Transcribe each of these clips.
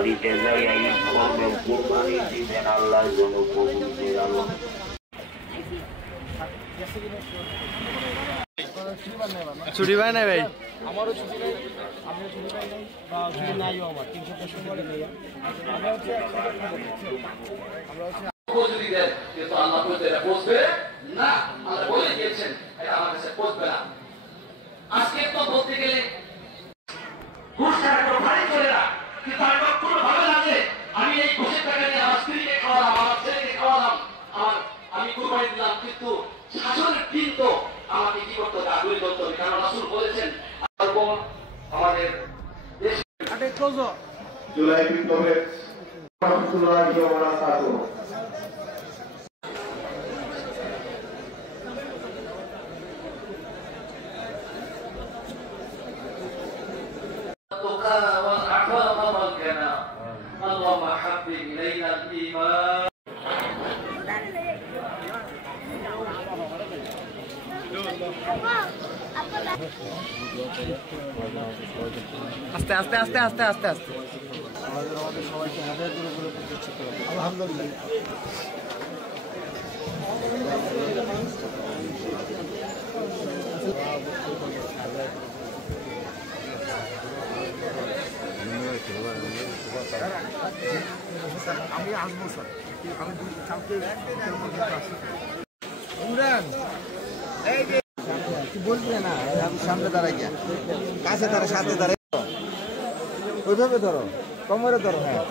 বাড়িতে যাইয়া ঈদ করবেন, কোরবানি দিবেন আল্লাহর জন্য কবুল করে আল্লাহ। ছুটি পাই নাই ভাই, আমারও ছুটি নেই, আমিও ছুটি পাই নাই, বা ছুটি নাইও আমার 3 সপ্তাহ ছুটি নেই। আমরা হচ্ছে যদি দেন কিন্তু আল্লাহ বলতে এটা বসবে না, আল্লাহ বলে দিয়েছেন এটা আমার কাছে বসবে না। আজকে তো বলতে গেলে ঘুষ টাকা কোনো ভারী চলে না, কিন্তু আমি কোনো ভাবে না যে আমি এই ঘুষের টাকা নিয়ে আমার স্ত্রীকে খাওয়ালাম, আমার ছেলেকে খাওয়ালাম, আমি কুরবানি দিলাম, কিন্তু শাসনের দিন তো আমাকে কি করতে হবে, আগুলি করতে হবে। কারণ রাসূল বলেছেন আমাদের দেশ জুলাই বিপ্লবের والعفاف والغنى اللهم حبب إلينا الإيمان আস্তে আস্তে আস্তে আস্তে আস্তে আস্তে আমাদের সবাইকে হাজার করে প্রতিষ্ঠিত করবে আলহামদুলিল্লাহ। আমি আসবো স্যার, আমি কালকে ইমরান এই যে কি বলবে না, আমি সামনে দাঁড়াই গিয়া কাছে দাঁড়া, সাথে দাঁড়াই, ওইভাবে ধরো, কোমরে ধরো। হ্যাঁ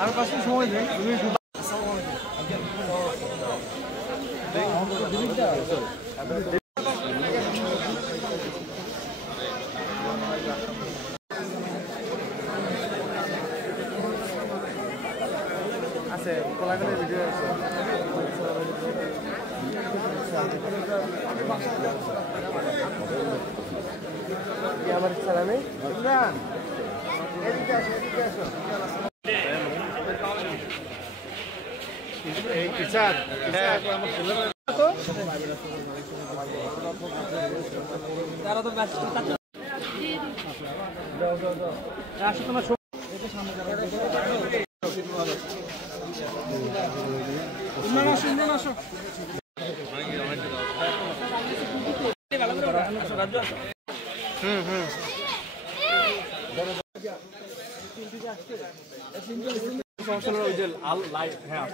আর 5 মিনিট সময় দিন, তুমি আছে কোলাগলের ভিডিও আছে। কি আমার ইচ্ছা নেই, ইমরান এদিকে আসো, এদিকে আসো। এই কিসাদ আমার ছেলে তো তারা তো ব্যস্ত থাকে। দাও দাও দাও আসো তোমার এটা সামনে দাও। ইমরান আসো, ইমরান আসো। হুম হুম সমস্যা নেই, ওই যে আল লাইট। হ্যাঁ